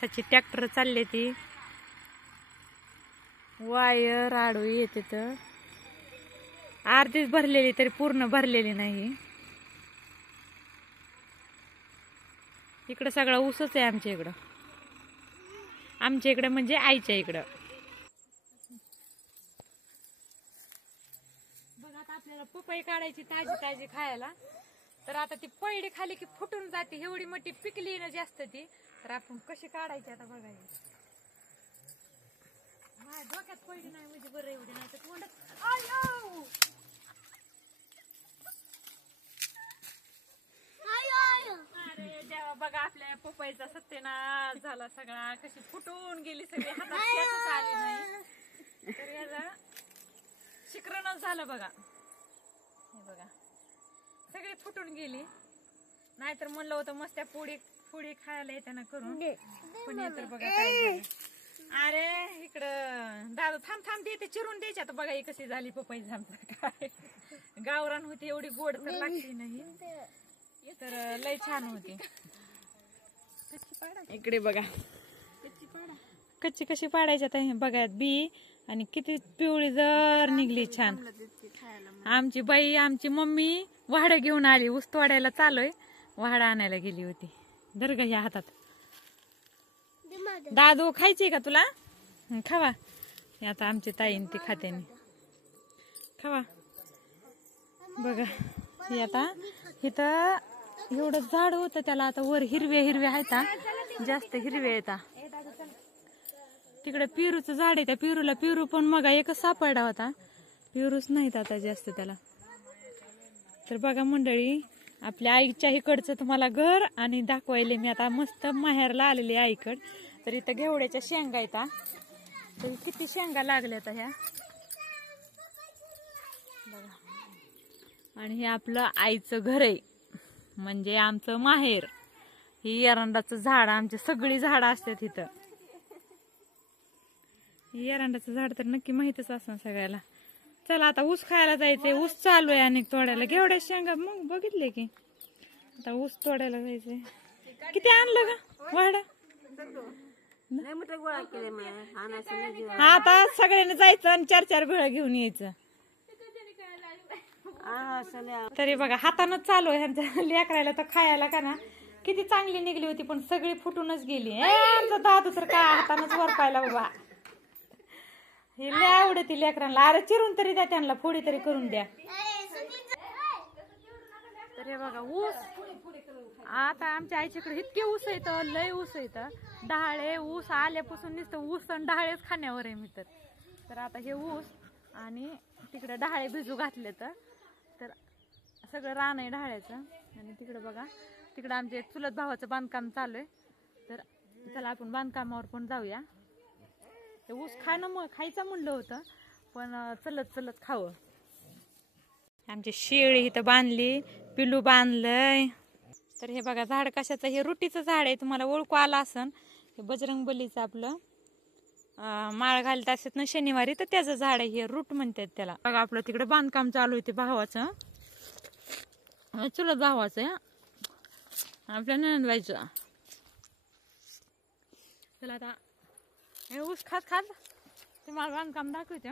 Sachi tractor चालले ती wire आडवी येते तर अर्धीच भरलेली तरी पूर्ण भरलेली नाही. इकडं सगळं ऊसच आहे आमच्या इकडं. आमच्या इकडं म्हणजे आईच्या इकडं. बघा आता आपल्याला पपई काढायची ताजी ताजी खायला. तर आता ती पैडी खाली की फुटून जाते. एवढी मोठी पिकली ना जास्त ती. तर आपण कशी काढायची आता बघायची. माझ्या डोक्यात पैडी नाही म्हणजे बरं एवढी नाही तर तोंडात आयो. अरे देवा बघा आपल्या पपईचा सत्यानाश झाला सगळा. कशी फुटून गेली सगळी हातात खेचच आली नाही. तर याला शिकरणच झालं बघा. हे बघा सगळी फुटून गेली. नाहीतर म्हणलं होतं मस्त पुडी खायला येताना करून पण हे तर बघा काय झालं. अरे इकडं दादा थांब देते चिरून द्यायची. आता बघा ही कशी झाली पपई आमचं काय गावरान होती एवढी गोड तर लागली नाही तर लय छान होती. इकडे बघा कच्ची कशी पाडायची आता हे बघा बी आणि किती पिवळी जर निघली छान. आमची बाई आमची मम्मी वाहडं घेऊन आली. ऊस तोडायला चालूय. वाहडं आणायला गेली होती. धर ग ह्या हातात. दादू खायची का तुला? खावा. आता आमची ताईन ती खाते खावा. बघा हे आता इथं एवढं झाड होतं त्याला आता वर हिरवे आहेत. जास्त हिरवे येतात. तिकडे पेरूचं झाड आहे. त्या पेरूला पेरू पण मग एकच सापडला होता. पेरूच नाहीत आता जास्त त्याला. तर बघा मंडळी आपल्या आईच्या इकडचं तुम्हाला घर आणि दाखवायले मी आता मस्त माहेरला आलेली आईकड. तर इथं घेवड्याच्या शेंगा येतात. तर किती शेंगा लागल्या आता ह्या बघा. आणि हे आपलं आईचं घर आहे म्हणजे आमचं माहेर. ही एरंडाचं झाड आमची सगळी झाडं असतात इथं. एरंडाचं झाड तर नक्की माहितच असं सगळ्याला. चला आता ऊस खायला जायचंय. ऊस चालू आहे आणि तोडायला घेवड्या शेंगा मग बघितले की आता ऊस तोडायला जायचंय. किती आणलं का वाडा? आता सगळ्यांनी जायचं आणि 4-4 भेळ घेऊन यायचं. तरी बघा हातानच चालू आहे ह्यांच्या लेकरायला तर खायला का ना किती चांगली निघली होती पण सगळी फुटूनच गेली. आमचा दादू तर काय हातानच वरपायला बाबा. हे लय आवडती लेकरांना. अरे चिरून तरी द्या त्यांना फोडी तरी करून द्या. तर हे बघा ऊस आता आमच्या आईच्याकडे इतके ऊस येत लय ऊस येत. डहाळे ऊस आल्यापासून नुसतं ऊस आणि डहाळेच खाण्यावर आहे मी तर आता हे ऊस आणि तिकडे डहाळे भिजू घातले तर सगळं रान आहे डहाळ्याचं. आणि तिकडे बघा तिकडे आमच्या एक चुलत भावाचं बांधकाम चालू आहे. तर चला आपण बांधकामावर पण जाऊया. ते ऊस खायचं म्हणलं होतं पण चलत खावं. आमची शेळी इथं बांधली. पिलू बांधलंय. तर हे बघा झाड कशाचं हे रुटीचं झाड आहे. तुम्हाला ओळखू आला असन. हे बजरंगबलीचं आपलं माळ घालत असत ना शनिवारी तर त्याचं झाड आहे. हे रूट म्हणतात त्याला. बघा आपलं तिकडे बांधकाम चालू आहे ते भावाचं चुलत भावाचं आपल्या नणंदबाईचं. चला आता हे ऊस खात तुम्हाला बांधकाम दाखवते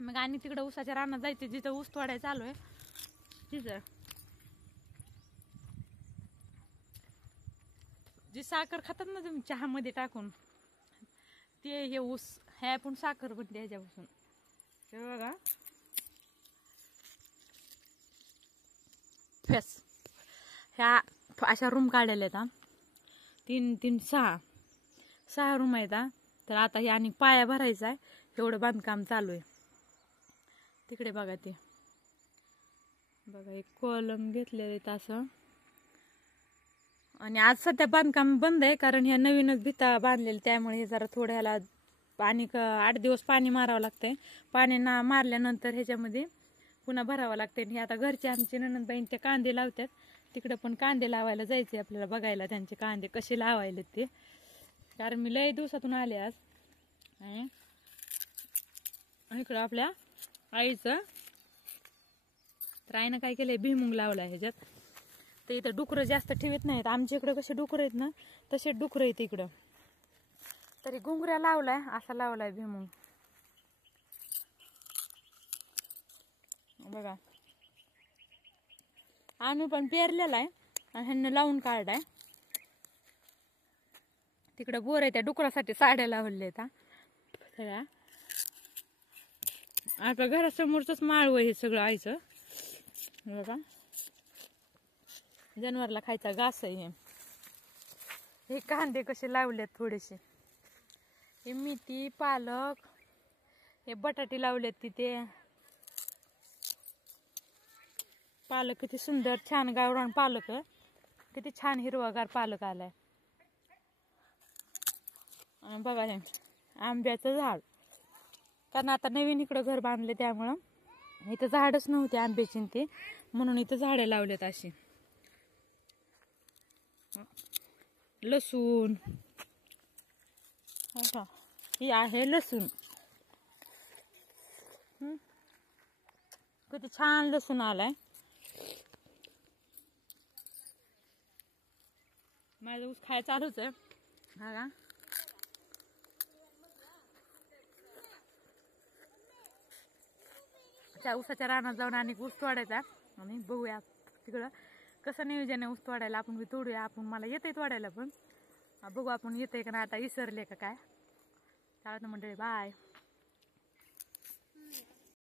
मग. आणि तिकडे ऊसाच्या रानात जायचे जिथं ऊस तोडायला चालू आहे तिथं जी साखर खातात ना तुम्ही चहा मध्ये टाकून ते हे ऊस हे आपण साखर बनते ह्याच्यापासून. ते बघा फेस ह्या अशा रूम काढलेल्या आहेत. 6 रूम आहेत. तर आता हे आणि पाया भरायचा आहे. एवढं बांधकाम चालू आहे. तिकडे बघा ते बघा एक कॉलम घेतलेले आहेत असं. आणि आज सध्या बांधकाम बंद आहे कारण ह्या नवीनच भिता बांधलेले त्यामुळे हे जरा थोड्या ह्याला आणि 8 दिवस पाणी मारावं लागतंय. पाणी ना मारल्यानंतर ह्याच्यामध्ये पुन्हा भरावं लागतंय. हे आता घरचे आमचे नणंदबाईन ते कांदे लावतात. तिकडे पण कांदे लावायला जायचे आपल्याला बघायला त्यांचे कांदे कसे लावायले ते. कारण मी लय दिवसातून आले आज. आणि इकडं आपल्या आईचं तर आईनं काय केलंय भुईमुग लावलाय ह्याच्यात. तर तर इथं डुकरं जास्त ठेवत नाहीत. आमच्या इकडं कसे डुकरं आहेत ना तसे डुकरं आहेत इकडं. तरी घुंगऱ्या लावलाय, असा लावलाय भुईमुग बघा. आम्ही पण पेरलेला आहे आणि ह्यांना लावून काढलाय. तिकडं बोर आहे, त्या डुकरासाठी साड्या लावल्या सगळ्या. आता घरासमोरच माळव हे सगळं आईचं बघा. जनावरला खायचा घास आहे हे. कांदे कसे लावलेत थोडेसे, हे मेथी पालक, हे बटाटे लावलेत तिथे. पालक किती सुंदर छान गावरान पालक, किती छान हिरवागार पालक आलाय. आणि बघा हे आंब्याचं झाड, कारण आता नवीन इकडं घर बांधले त्यामुळं इथं झाडच नव्हते आंब्याची ते, म्हणून इथं झाडं लावलेत अशी. लसूण ही आहे लसूण, किती छान लसूण आलाय. माझं ऊस खायला चालूच आहे. हा का त्या ऊसाच्या रानात जाऊन आणि ऊस तोडायचा आणि बघूया तिकडं कसं नियोजन आहे ऊस तोडायला. आपण बी तोडूया. आपण मला येते तोडायला पण बघू आपण येते का नाही. आता विसरले का काय. चालत मंडळी, बाय.